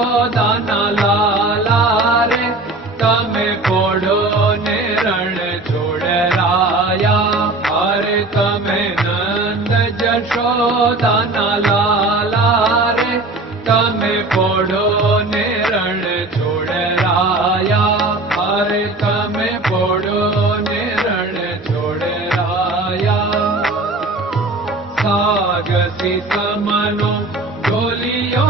જશોદાના લાલા રે તમે પોડો ને રણ છોડરાયા અરે તમે નંદ જશોદાના લાલા રે તમે પોડો ને રણ છોડરાયા અરે તમે પોડો ને રણ છોડરાયા સાગસી સમનો ઢોલિયો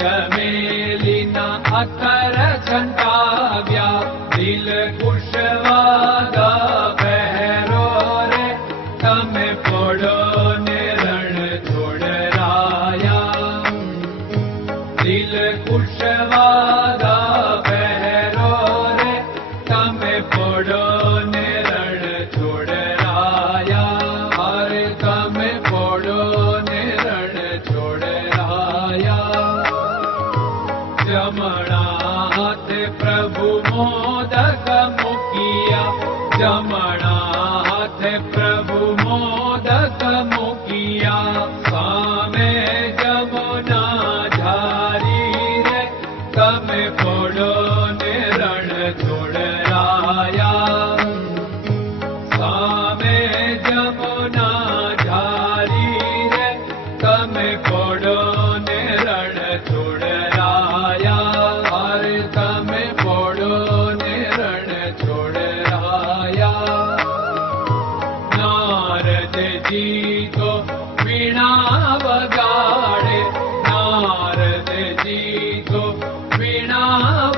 जलि ना जनाथ प्रभु मोदक मुखिया। जमणाथ प्रभु मोदक मुखिया। सामे जमुना झारी रे तमे पडो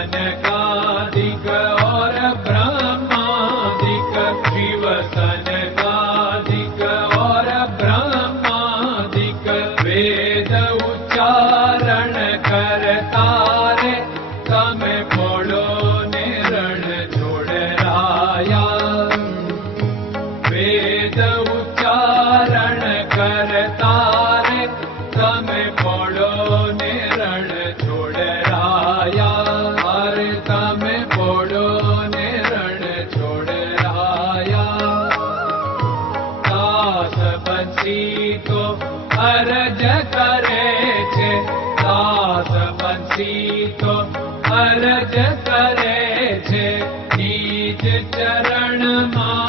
धिक र ब्रह्माधिकिवसन काधिक र ब्रह्माधिक वेद उच्चारण करताे तमे बोलो ने रणोडा કરે છે નીચ ચરણ મારા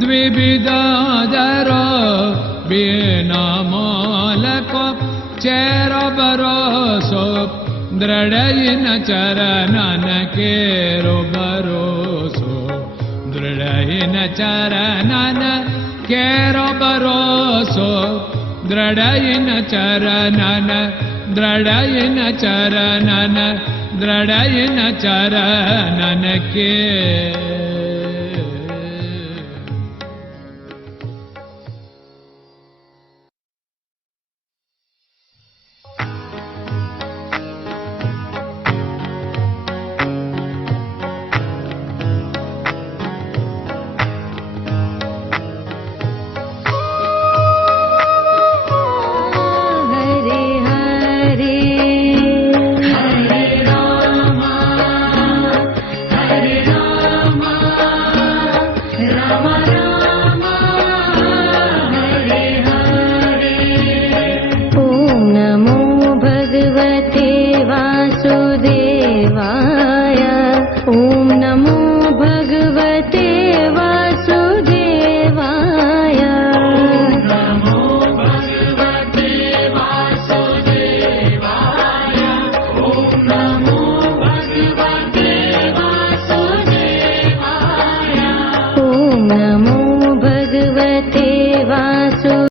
द्विविदादर बिना मालको चेर बरोसो दृढयिन चरणन केरो दृढयिन चरणन केरो बरोसो दृढयिन चरणन दृढयिन चरणन दृढयिन चरणन के